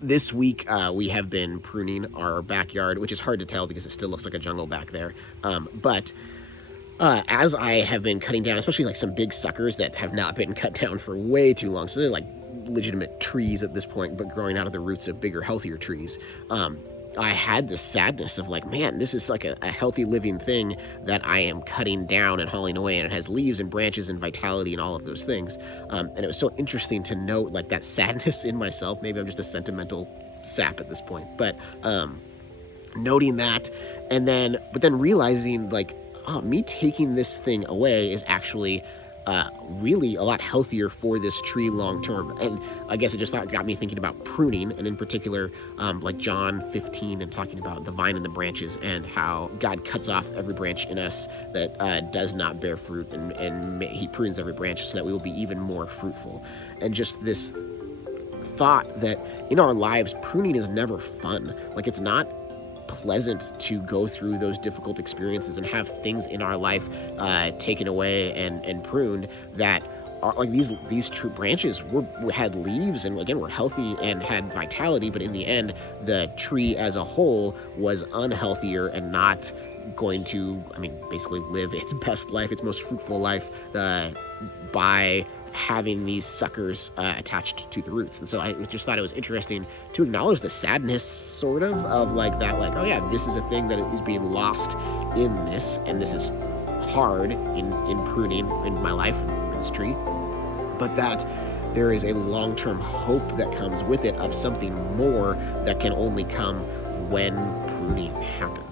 This week, we have been pruning our backyard, which is hard to tell because it still looks like a jungle back there. But as I have been cutting down, especially like some big suckers that have not been cut down for way too long, so they're like legitimate trees at this point, but growing out of the roots of bigger, healthier trees. I had this sadness of like, man, this is like a healthy living thing that I am cutting down and hauling away, and it has leaves and branches and vitality and all of those things. And it was so interesting to note like that sadness in myself. Maybe I'm just a sentimental sap at this point, but noting that, but then realizing like, oh, me taking this thing away is actually really a lot healthier for this tree long term. And I guess it just got me thinking about pruning, and in particular, like John 15, and talking about the vine and the branches, and how God cuts off every branch in us that does not bear fruit, and He prunes every branch so that we will be even more fruitful. And just this thought that in our lives, pruning is never fun. Like, it's not pleasant to go through those difficult experiences and have things in our life taken away and pruned that are like these true branches had leaves and again were healthy and had vitality, but in the end the tree as a whole was unhealthier and not going to, basically live its best life, its most fruitful life, by having these suckers attached to the roots. And so I just thought it was interesting to acknowledge the sadness, sort of like that, like, oh yeah, this is a thing that is being lost in this, and this is hard in pruning in my life, in this tree, but that there is a long-term hope that comes with it of something more that can only come when pruning happens.